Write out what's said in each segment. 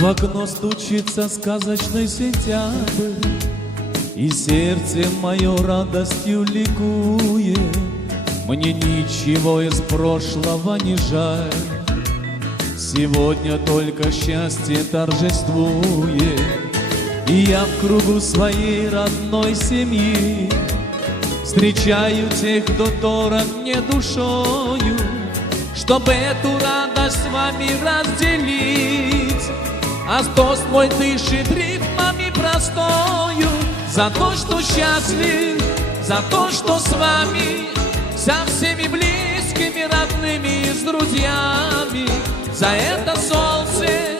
В окно стучится сказочный сентябрь, и сердце мое радостью ликует. Мне ничего из прошлого не жаль, сегодня только счастье торжествует. И я в кругу своей родной семьи встречаю тех, кто дорог мне душою, чтобы эту радость с вами разделить. А тост мой дышит рифмами простою за то, что счастлив, за то, что с вами, со всеми близкими, родными и с друзьями. За это солнце,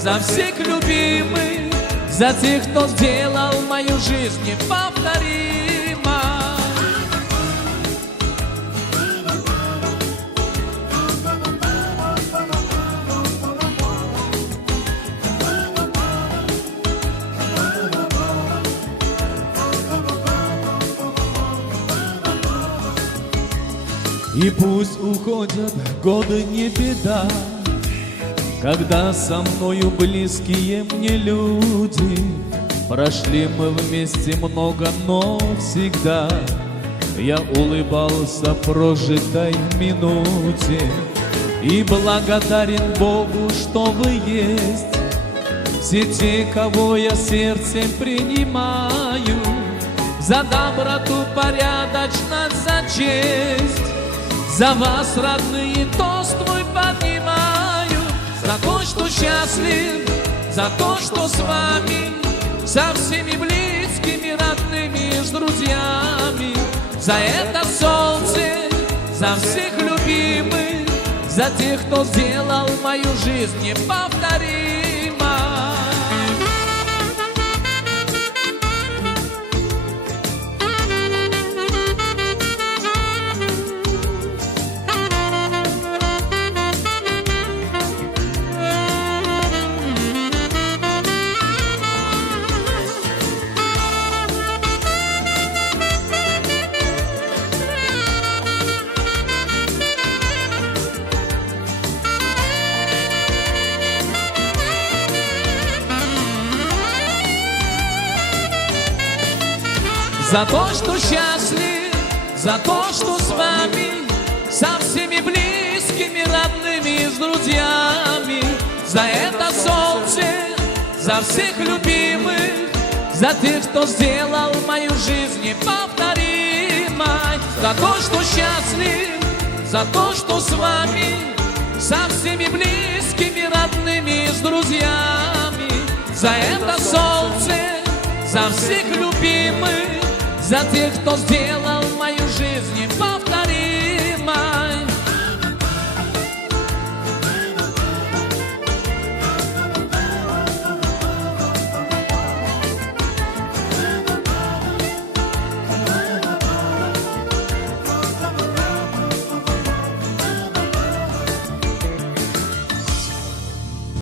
за всех любимых, за тех, кто сделал мою жизнь неповторимой. И пусть уходят годы, не беда, когда со мною близкие мне люди. Прошли мы вместе много, но всегда я улыбался прожитой минуте. И благодарен Богу, что вы есть, все те, кого я сердцем принимаю, за доброту, порядочность, за честь. За вас, родные, тост мой поднимаю, за то, что счастлив, за то, что с вами, со всеми близкими, родными и с друзьями. За это солнце, за всех любимых, за тех, кто сделал мою жизнь неповторимой. За то, что счастлив, за то, что с вами, со всеми близкими, родными и с друзьями. За это солнце, за всех любимых, за тех, кто сделал мою жизнь неповторимой. За то, что счастлив, за то, что с вами, со всеми близкими, родными и с друзьями. За это солнце, за всех любимых, за тех, кто сделал мою